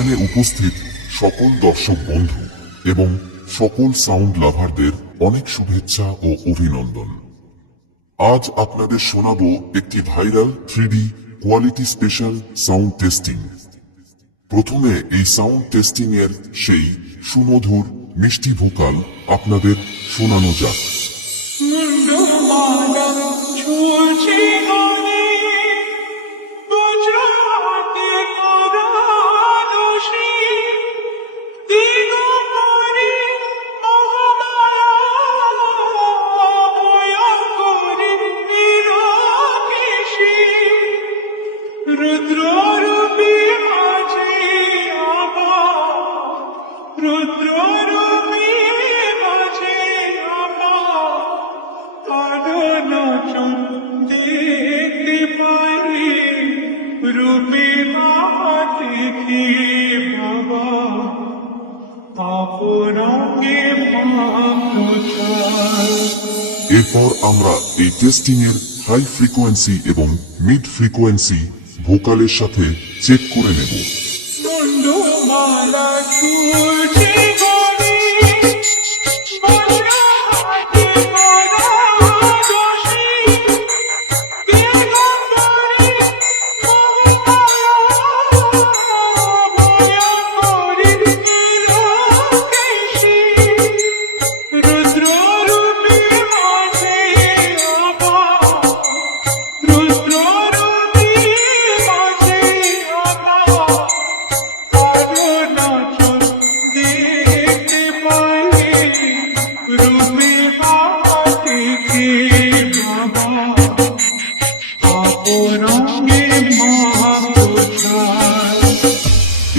এখানে উপস্থিত সকল দর্শক বন্ধু এবং সকল সাউন্ড লাভারদের অনেক শুভেচ্ছা ও অভিনন্দন। আজ আপনাদের শোনাবো একটি viral 3D quality special sound testing. প্রথমে এই সাউন্ড টেস্টিং এর সেই সুমধুর মিষ্টি ভোকাল আপনাদের শোনানো যাক। এরপর আমরা এই টেস্টিং এর হাই ফ্রিকোয়েন্সি এবং মিড ফ্রিকোয়েন্সি ভোকালের সাথে চেক করে নেব।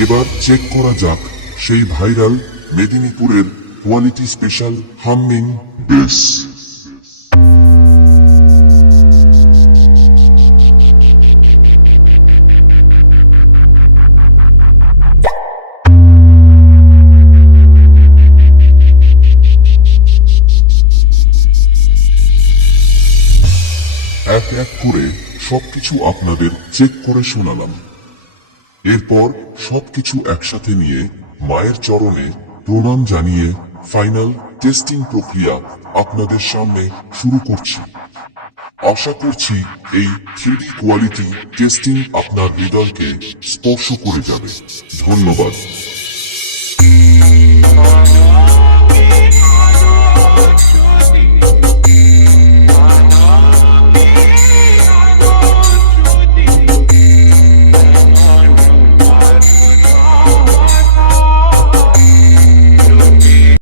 এবার চেক করা যাক সেই ভাইরাল মেদিনীপুরের কোয়ালিটি স্পেশাল হামিং বেস। এক এক করে সবকিছু আপনাদের চেক করে শোনালাম। এরপর সবকিছু একসাথে নিয়ে মায়ের চরণে প্রণাম জানিয়ে ফাইনাল টেস্টিং প্রক্রিয়া আপনাদের সামনে শুরু করছি। আশা করছি এই 3D কোয়ালিটি টেস্টিং আপনার হৃদয়কে স্পর্শ করে যাবে। ধন্যবাদ।